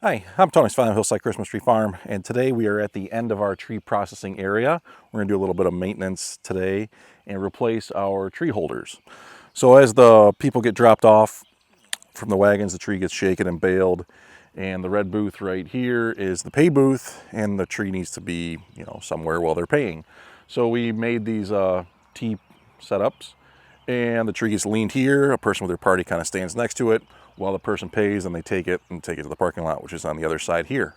Hi, I'm Tony Svine of Hillside Christmas Tree Farm, and today we are at the end of our tree processing area. We're going to do a little bit of maintenance today and replace our tree holders. So as the people get dropped off from the wagons, the tree gets shaken and baled, and the red booth right here is the pay booth, and the tree needs to be, somewhere while they're paying. So we made these T setups, and the tree gets leaned here. A person with their party kind of stands next to it while the person pays, and they take it to the parking lot, which is on the other side here.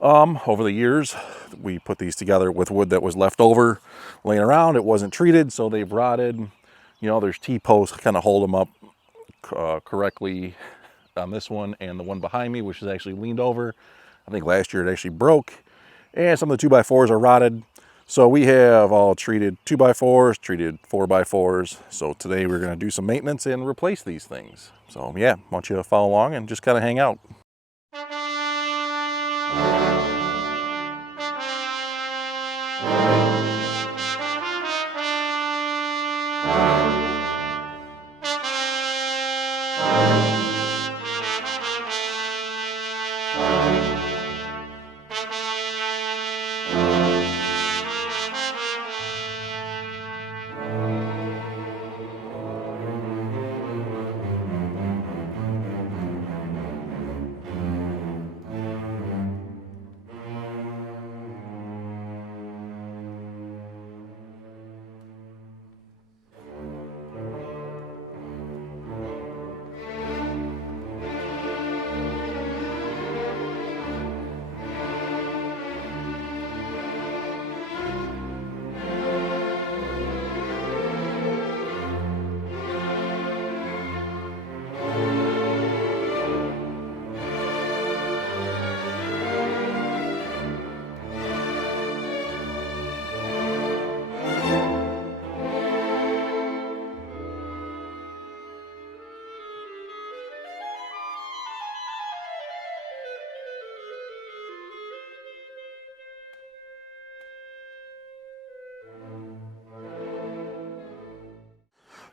Over the years, we put these together with wood that was left over laying around. It wasn't treated, so they've rotted. There's T-posts kind of hold them up correctly on this one, and the one behind me, which is actually leaned over. I think last year it actually broke, and some of the 2x4s are rotted. So we have all treated 2x4s, treated 4x4s. So today we're going to do some maintenance and replace these things. So yeah, I want you to follow along and just kind of hang out.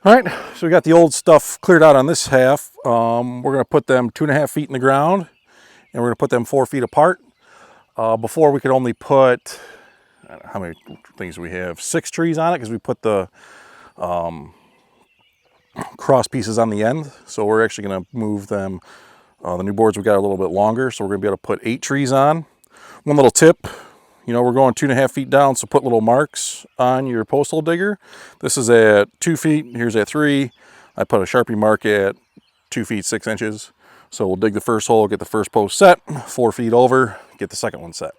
All right, so we got the old stuff cleared out on this half. We're going to put them 2.5 feet in the ground, and we're going to put them 4 feet apart. Before we could only put, how many things do we have? 6 trees on it, because we put the cross pieces on the end. So we're actually going to move them. The new boards we got a little bit longer, so we're going to be able to put 8 trees on. One little tip. We're going 2.5 feet down, so put little marks on your post hole digger. This is at 2 feet, here's at 3. I put a Sharpie mark at 2 feet 6 inches. So we'll dig the first hole, get the first post set, 4 feet over, get the second one set.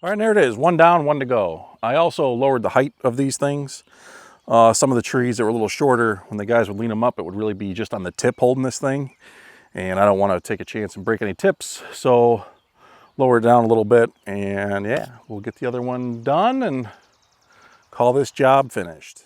All right, there it is. One down, one to go. I also lowered the height of these things. Some of the trees that were a little shorter, when the guys would lean them up, it would really be just on the tip holding this thing. And I don't want to take a chance and break any tips, so lower it down a little bit. And yeah, we'll get the other one done and call this job finished.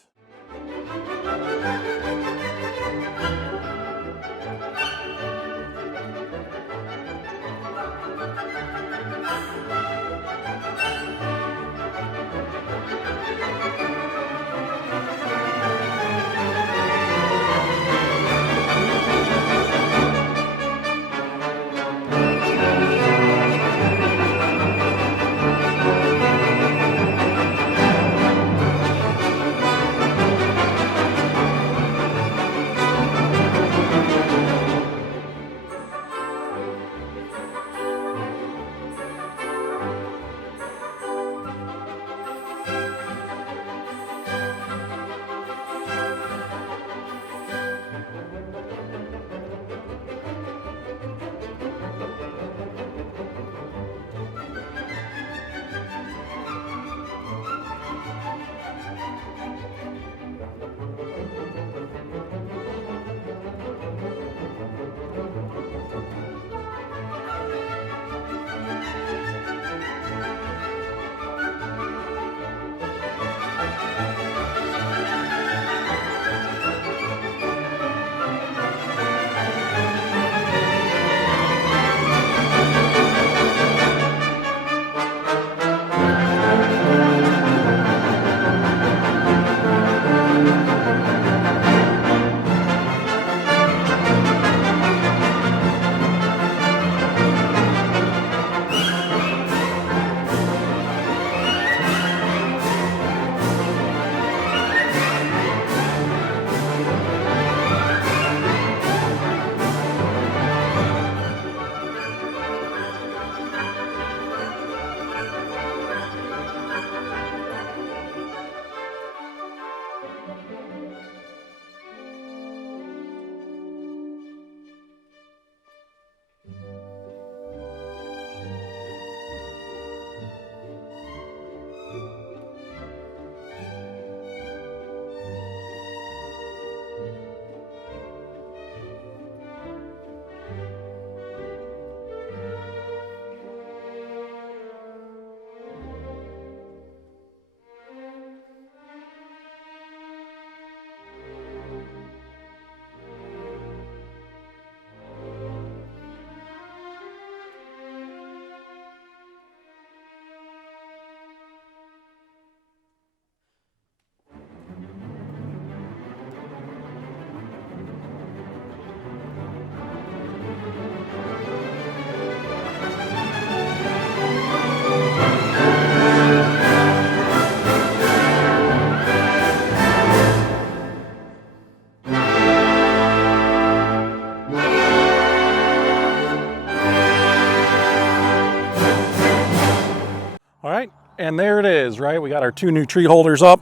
All right, and there it is, right? We got our two new tree holders up.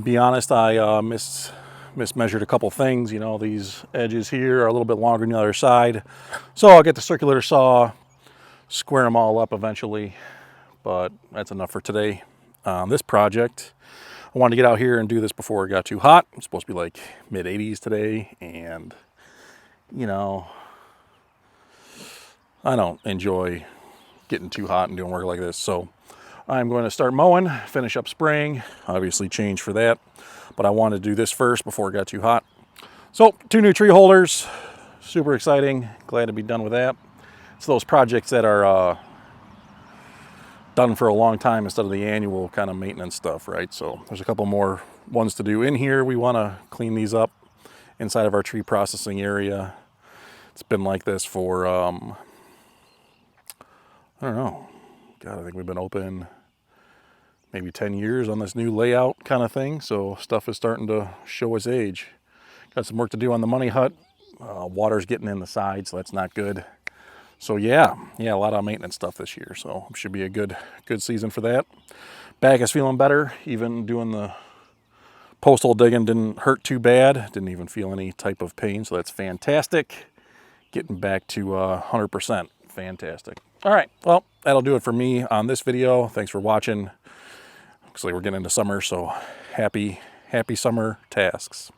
Be honest, I mismeasured a couple things. You know, these edges here are a little bit longer than the other side. So I'll get the circular saw, square them all up eventually, but that's enough for today on this project. I wanted to get out here and do this before it got too hot. It's supposed to be like mid 80s today, and you know, I don't enjoy getting too hot and doing work like this. So I'm going to start mowing, finish up spraying, obviously change for that, but I wanted to do this first before it got too hot. So 2 new tree holders, super exciting, glad to be done with that. It's those projects that are done for a long time instead of the annual kind of maintenance stuff, right? So there's a couple more ones to do in here. We want to clean these up inside of our tree processing area. It's been like this for, I don't know, God, I think we've been open maybe 10 years on this new layout kind of thing. So stuff is starting to show its age. Got some work to do on the money hut. Water's getting in the side, so that's not good. So yeah, a lot of maintenance stuff this year. So it should be a good season for that. Back is feeling better. Even doing the post hole digging didn't hurt too bad. Didn't even feel any type of pain, so that's fantastic. Getting back to 100%. Fantastic. All right, well, that'll do it for me on this video. Thanks for watching. Looks like we're getting into summer, so happy summer tasks.